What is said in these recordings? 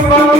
Mama.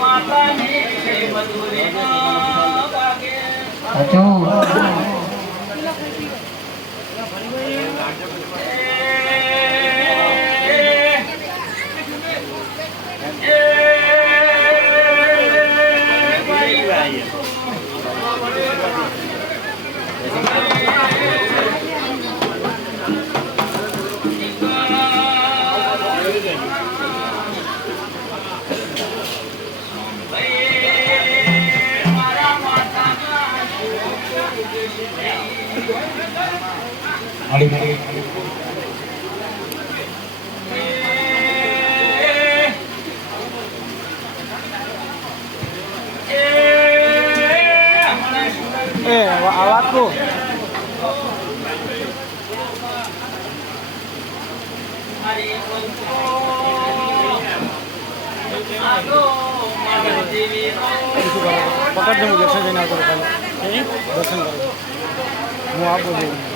માતાની મધુરી. あ、ど Alif. Eh, awakku. Aku mau jadi orang. Pakai dong biasa jadi aku kalau. Ini dosen kalau. Mau apa dia?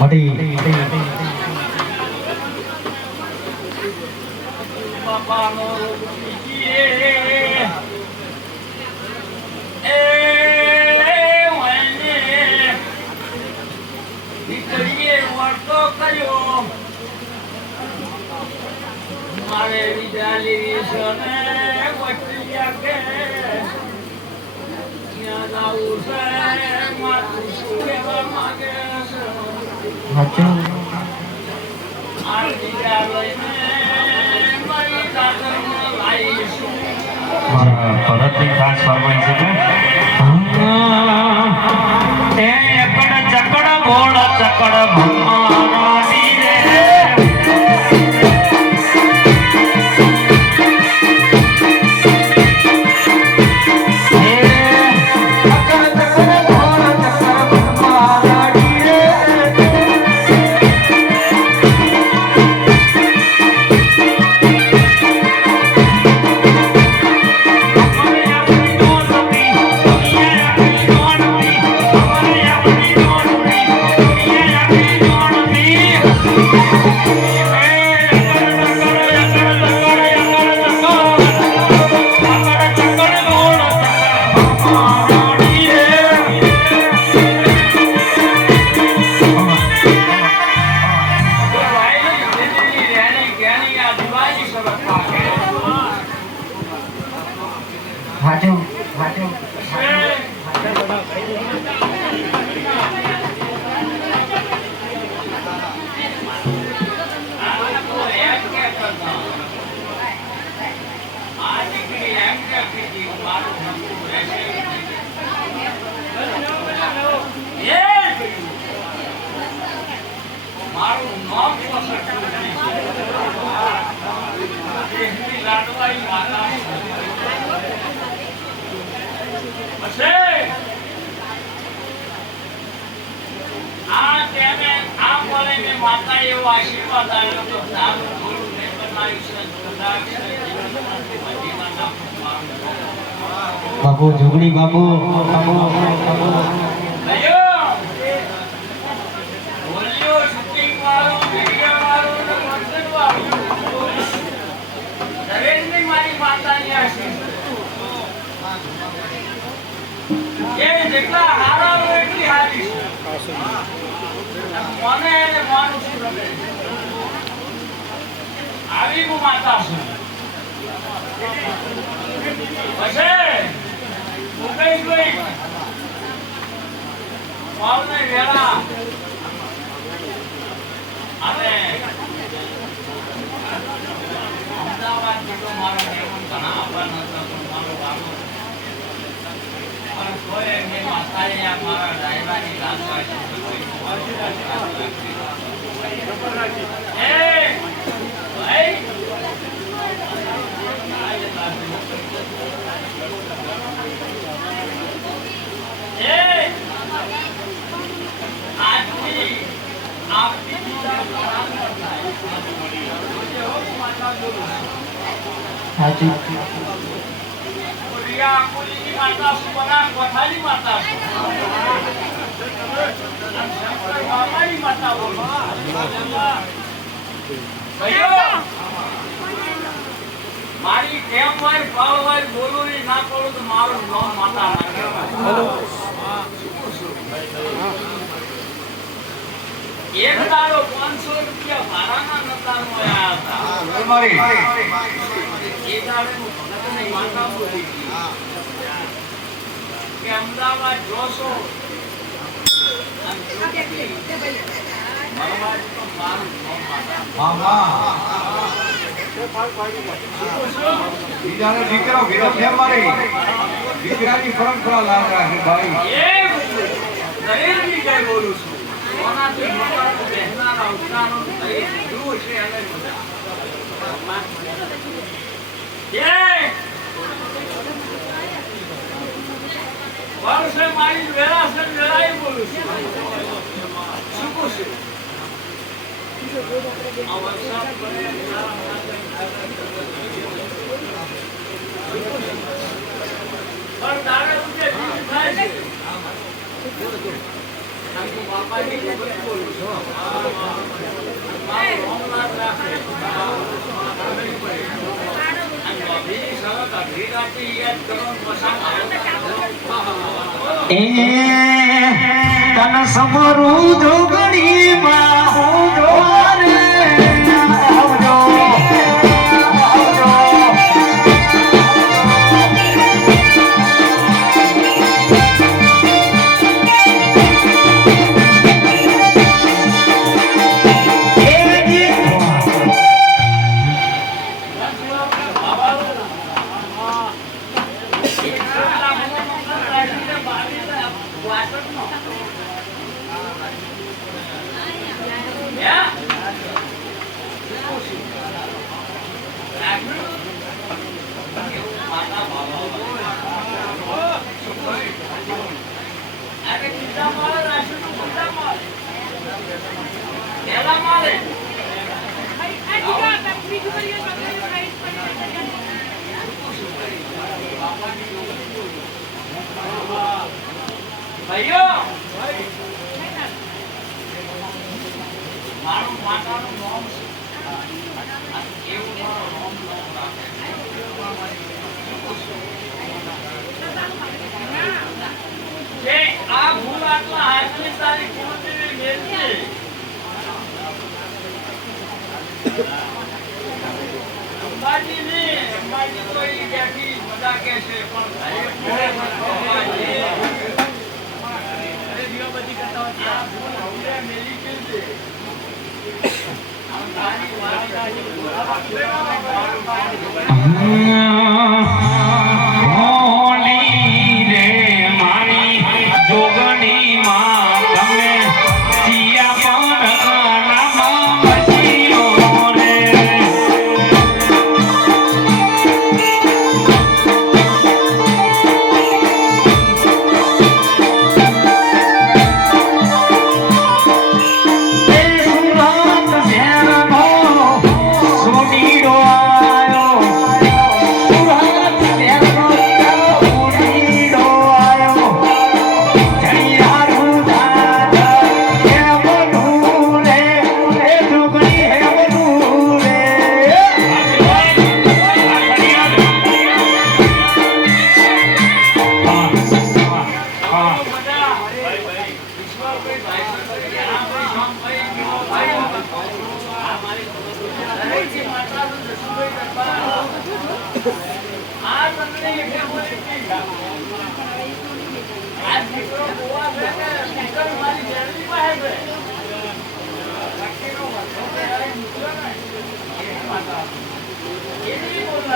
મળી મારે બીજા લીધી સોને વચ્ચે ત્યાં આવું છે મારું বাঁচাও પદાર્થિક ખાસ ફરમાઈ છે ચકડ ભોળ ચકડ ભમા હશે આ તેને આ કોલેજે માતા એવો આશીર્વાદ. આવ્યો તો સારું ગુરુ ને બનાવ્યું બાબુ જુગડી બાબુ બાબુ બાબુ Yes, આવી હું માતા પછી મુકેશભાઈ પાવને વેળા અને અમદાવાદ જેટલો મારો મહેમાન ઘણા આવવા નતા પણ મારો બાબો પણ તોય મેં માતાએ આ મારા ડાયરાની લાજ રાખી. એ, ભાઈ. એ, આજથી આપની દીકરા બરાબર થાય. જોજે હો, માતા બોલું. સાચું ઓલિયા કુલીની માતા છું, બનાસ વથાની માતા છું. અને શંકર બાબાની માતા બોલું. ભાઈઓ, મારી કેમ હોય ફળ હોય બોલું નહીં, ના બોલું તો મારું નામ માતા ના કહેવાય. એક દાડો પાંચસો રૂપિયા ભાડાના નતારમાં આયા હતા. એ દાડે ભગતને માતા બોલી કે અમદાવાદ જોશો. મારું નામ માતા. મામા. બીજાનો દીકરો વિરોધ કેમ મારી? દીકરાની પરંપરા લાગ રાખે બોલું છું. છે અને. વર્ષે મારી વેળા છે બોલું છું. શું છું? રાતે યાદ કરો ને પસાર એ તન સમરું જોગણી માં આવજો આટલા તારી કુળદેવી મેલશે અંબાજી ને અંબાજી તો એ બેઠી બધા કે છે પણ તારી હોલી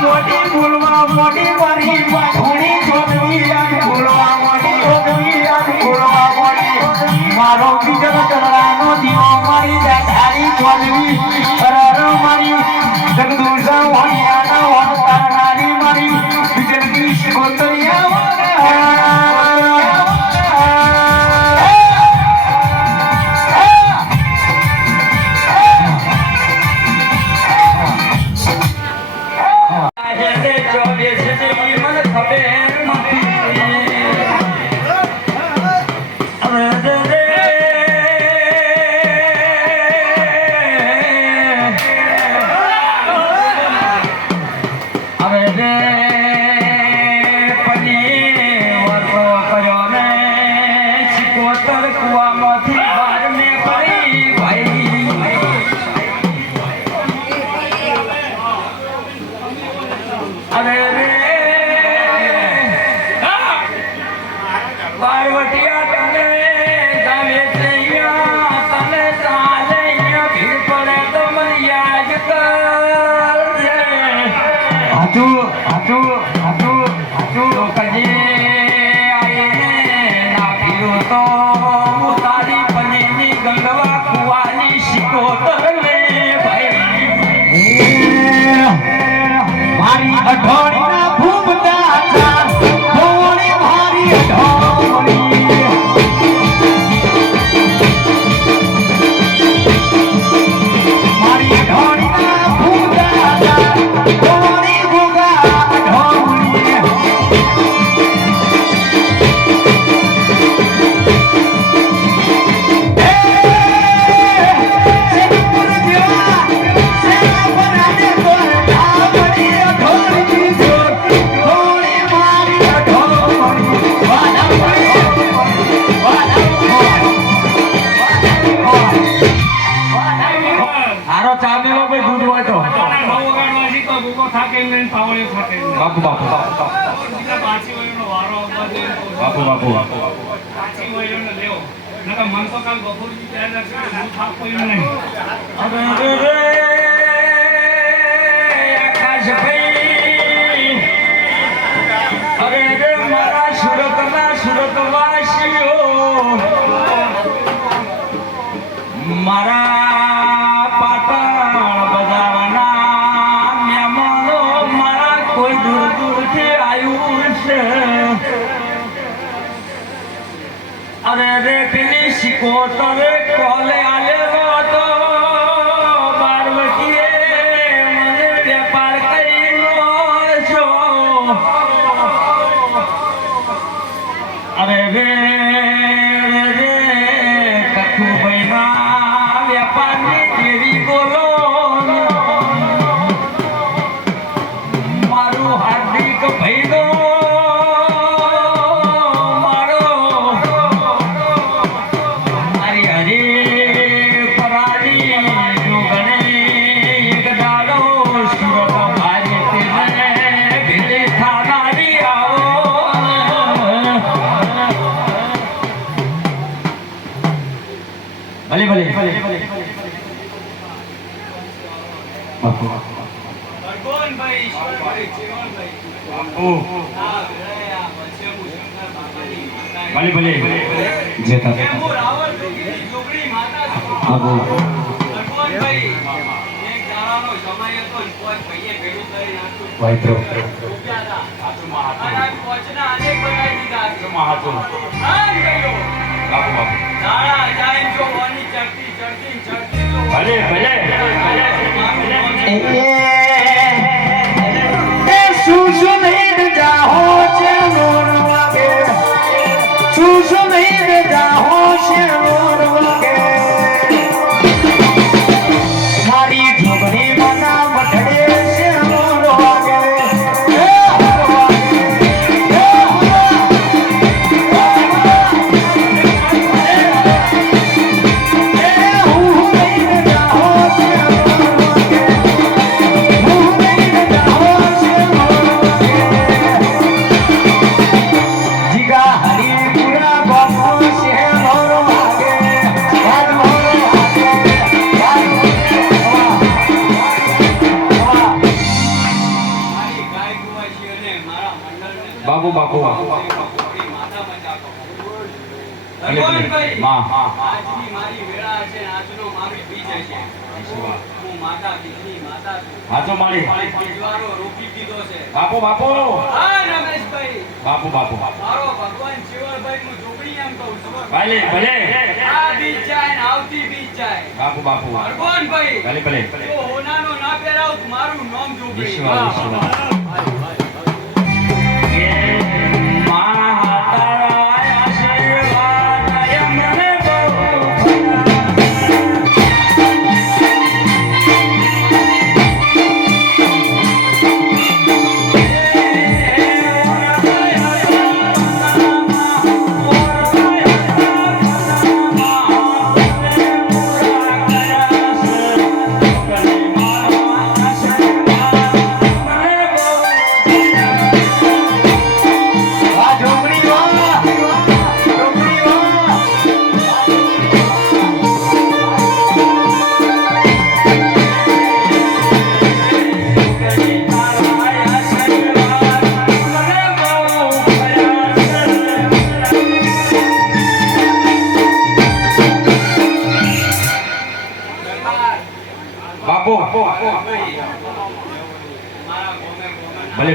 મોટી બોલવા મોટી મારી ધૂણી જોડવી યાદ બોલવા મોટી જોડવી યાદ બોલવા મોટી મારો બીજલ ચરણાનો દીવો જગદુષા હસુ હસુ હસુ હસુ કજે આયે નાખ્યું તો. બાપુ બાપુ બાપુ બાપુ બાપુ મન તો કાલ બપોર નહીં અરે મારા સુરતના સુર આ ભલે અનેક બનાવી દીધા છે. મહાતો બાપુ બાપુ. ભલે ભલે. મારી જોગણી વિશ્વ વિશ્વ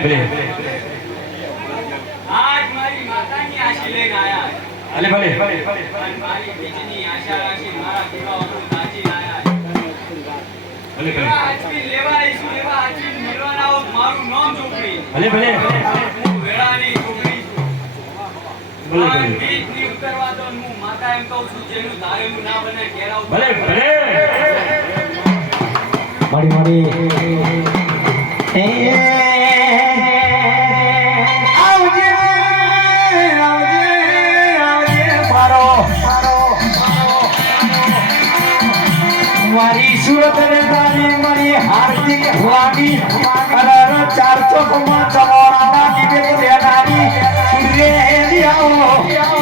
ભલે. આજ મારી માતાની આશી લઈને આયા ભલે. ભલે મારી બીજની આશા રાખી મારા દીવાઓનું તાજી આયા ભલે ભલે. એવા લેવા આવીશું એવા આચવી મેળવાના આવો મારું નામ ચોપડી. ભલે ભલે. હું વેળાની ચોપડી છું. ભલે ભલે. બીજ ઉતરવા દો હું માતા એમ કહું છું જેનું ધારેલું ના બને ઘેરાવ ભલે ભલે. મારી મારી. એ. હાર્દિક વાણી અરર ચાર ચોકમાં ચમોરાના દીવે તો દેનારી સુરે આવો બોલો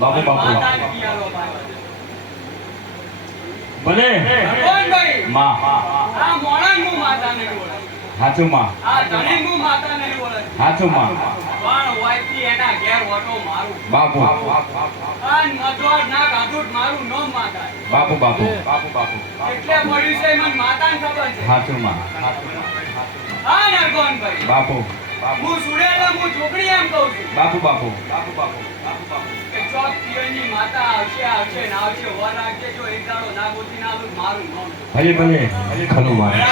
બાપુ બાપુ. ભલે માં. હાચું માં. હાચું માં. બાપુ. બાપુ બાપુ બાપુ બાપુ એટલે મળ્યું છે મને માતાને ખબર છે. હાચું માં બાપુ બાપુ. હું સુરેલા હું છોકરી એમ કહું છું. બાપુ બાપુ. બાપુ બાપુ બાપુ બાપુ. કે ચોક પિયરની માતા આવશે આવશે ને આવશે વર રાખજે જો એક દાડો ના ગોતી ના આવું મારું નામ. ભલે ભલે. ભાઈ.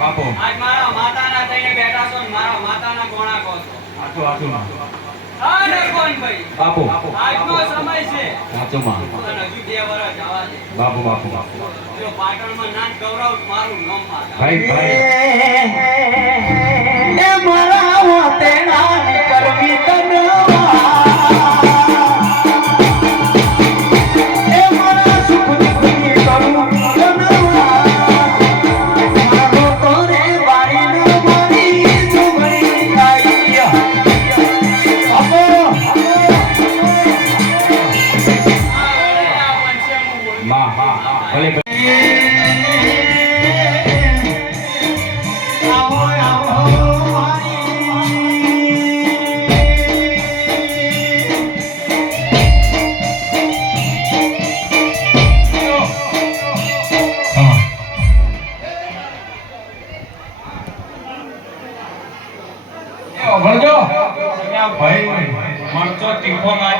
બાપુ. આજ મારા માતાના થઈને બેઠા છો ને મારા માતાના ગોણા કહો છો? આટલું ભાઈ બાપુ. આજનો સમય છે. માં બાપુ. બાપુ બાપુ જો પાટણમાં નાન ગૌરવ મારું નામ ભાઈ ભાઈ. એ મારા વાતે નાની કરવી તનવા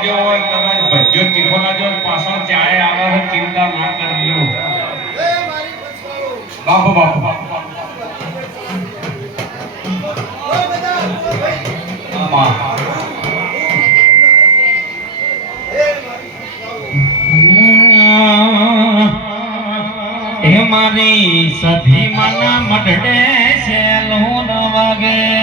તીખો હોય તમે ભજ્યો લાગ્યો હોય, પાછળ ચાય આવે છે ચિંતા ના કરજો બાપુ બાપુ. મારી સધી મન મઢડે છે લોન વાગે.